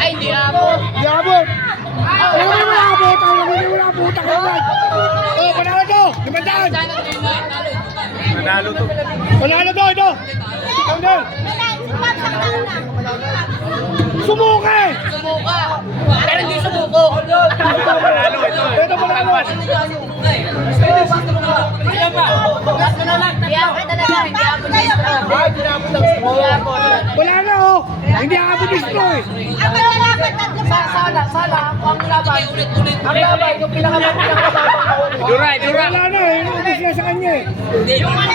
Ay, hindi abot. Hindi abot. Ay, hindi mo abot. Hindi mo abot. Oh, panalo to. 500. Manalo to. Panalo to, ito. Ito. Sumuka eh. Sumuka. Pero hindi sumuko. Manalo ito. Ito panalo. Hindi abot talaga. Hindi abot yung straw. Wala na oh. Hindi abot yung straw eh. Sala. Ang laban. Ang laban. Yung pinakababa. Dura. Wala na eh. Ubus na sa kanya eh. Yung ano